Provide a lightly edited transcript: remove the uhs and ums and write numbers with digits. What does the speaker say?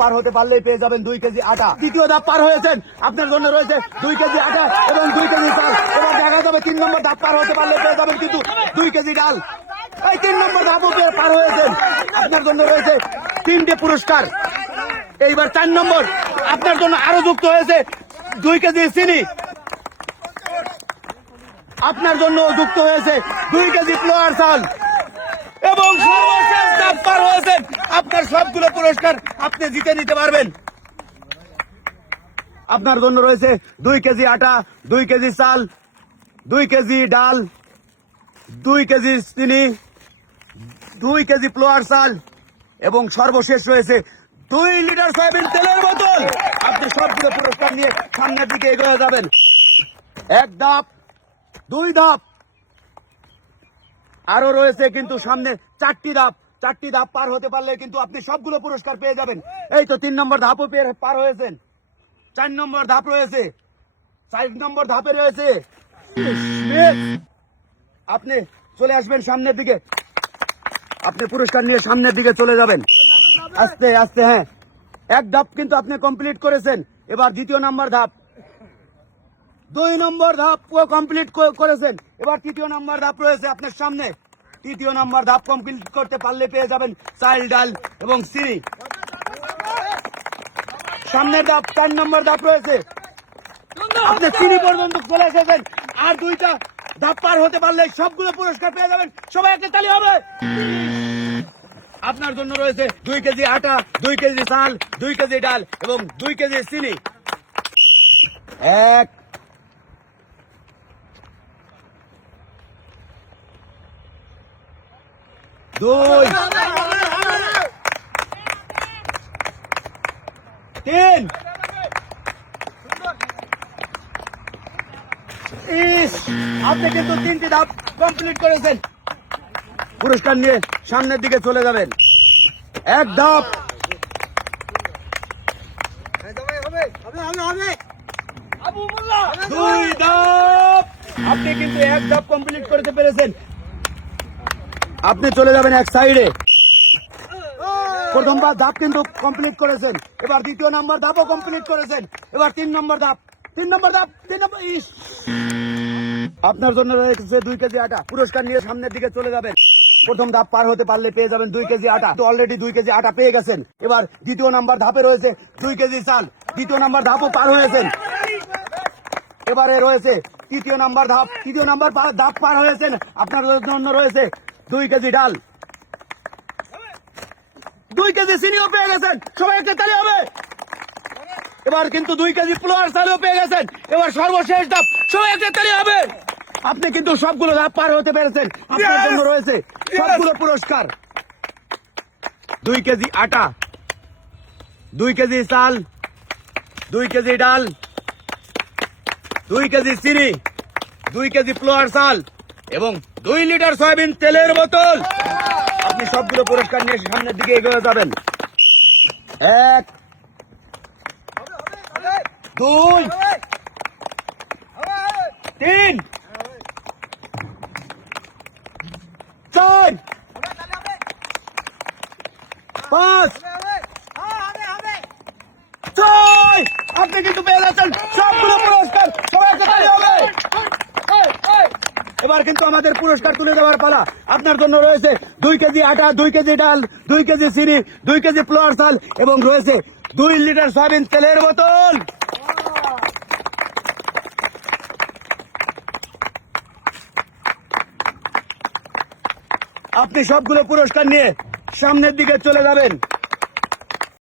পার হতে পারলেই পেয়ে যাবেন 2 কেজি আটা। দ্বিতীয় ধাপ পার হয়েছেন, আপনার জন্য রয়েছে 2 কেজি আটা এবং 2 কেজি চাল। এবার দেখা যাবে 3 নম্বর ধাপ পার হতে পারলে পেয়ে যাবেন কিন্তু 2 কেজি ডাল। এই 3 নম্বর ধাপও পার হয়েছেন, আপনার জন্য রয়েছে 3টে পুরস্কার। এইবার 4 নম্বর, আপনার জন্য আরো যুক্ত হয়েছে 2 কেজি চিনি। আপনার জন্য যুক্ত হয়েছে 2 কেজি ফ্লোয়ার চাল এবং সর্বশেষ ধাপ পার হয়েছেন, আপনার সবগুলো পুরস্কার আপনি জিতে নিতে পারবেন। আপনার জন্য রয়েছে 2 কেজি আটা, 2 কেজি চাল, 2 কেজি ডাল, 2 কেজি চিনি, 2 কেজি ফ্লোয়ার চাল এবং সর্বশেষ রয়েছে 2 লিটার সয়াবিন তেলের বোতল। আপনি সবগুলো পুরস্কার নিয়ে সামনের দিকে এগিয়ে যাবেন। 1 ধাপ, 2 ধাপ, আরো রয়েছে কিন্তু সামনে 4টি ধাপ। 4টি ধাপ পার হতে পারলে কিন্তু আপনি সবগুলো পুরস্কার পেয়ে যাবেন। এই তো 3 নম্বর ধাপও পার হয়েছেন। 4 নম্বর ধাপ রয়েছে, 4 নম্বর ধাপে রয়েছে আপনি চলে আসবেন সামনের দিকে, আপনি পুরস্কার নিয়ে সামনের দিকে চলে যাবেন আস্তে আস্তে। হ্যাঁ, 1 ধাপ কিন্তু আপনি কমপ্লিট করেছেন। এবার 2 নম্বর ধাপ, 2 নম্বর ধাপ কমপ্লিট করেছেন। এবার 3 নম্বর ধাপ রয়েছে আপনার সামনে। 3 নম্বর ধাপ কমপ্লিট করতে পারলে পেয়ে যাবেন চাল, ডাল এবং চিনি। সামনের ধাপ 4 নম্বর ধাপ রয়েছে, আপনি চিনি পর্যন্ত চলে এসেছেন। আর 2টা ধাপ পার হতে পারলে সবগুলো পুরস্কার পেয়ে যাবেন। সবাই একটা তালি হবে। আপনার জন্য রয়েছে 2 কেজি আটা, 2 কেজি চাল, 2 কেজি ডাল এবং 2 কেজি চিনি। 1 2 3 আপনি কিন্তু 3টি ধাপ কমপ্লিট করেছেন। পুরস্কার নিয়ে সামনের দিকে চলে যাবেন। 1 ধাপ, 2 ধাপ, আপনি কিন্তু 1 ধাপ কমপ্লিট করতে পেরেছেন। আপনি চলে যাবেন এক সাইডে। প্রথমবার ধাপ কিন্তু কমপ্লিট করেছেন। এবার 2 নম্বর ধাপও কমপ্লিট করেছেন। এবার 3 নম্বর ধাপ, 3 নম্বর ধাপ, 3 নম্বর। আপনার জন্য রয়েছে 2 কেজি আটা। পুরস্কার নিয়ে সামনের দিকে চলে যাবেন। প্রথম ধাপ পার হতে পারলে পেয়ে যাবেন 2 কেজি আটা। অলরেডি 2 কেজি আটা পেয়ে গেছেন। এবার 2 নম্বর ধাপে রয়েছে 2 কেজি চাল। 2 নম্বর ধাপও পার হয়েছেন। এবারে রয়েছে 3 নম্বর ধাপ। 3 নম্বর ধাপ পার হয়েছেন। আপনার জন্য রয়েছে 2 কেজি ডাল, 2 কেজি চিনিও পেয়ে গেছেন। সবাই একটা তালি হবে। এবার কিন্তু 2 কেজি ফ্লোয়ার চালও পেয়ে গেছেন। এবার সর্বশেষ ধাপ, সবাই একটা তালি হবে। আপনি কিন্তু সবগুলো ধাপ পার হতে পেরেছেন। আপনার জন্য রয়েছে সবগুলো পুরস্কার। 2 কেজি আটা, 2 কেজি চাল, 2 কেজি ডাল, 2 কেজি চিনি, 2 কেজি ফ্লোয়ার চাল এবং 2 লিটার সয়াবিন তেলের বোতল। আপনি সবগুলো পুরস্কার নিয়ে সামনের দিকে এগিয়ে যাবেন। 1 2 3 4 5 6। আপনি কিন্তু পেয়ে যাচ্ছেন সবগুলো পুরস্কার। সবাই একটা তালি হবে। এবার কিন্তু আমাদের পুরস্কার তুলে দেওয়ার পালা। আপনার জন্য রয়েছে 2 কেজি আটা, 2 কেজি ডাল, 2 কেজি চিনি, 2 কেজি ফ্লোয়ার চাল এবং রয়েছে 2 লিটার সয়াবিন তেলের বোতল। আপনি সবগুলো পুরস্কার নিয়ে সামনের দিকে চলে যাবেন।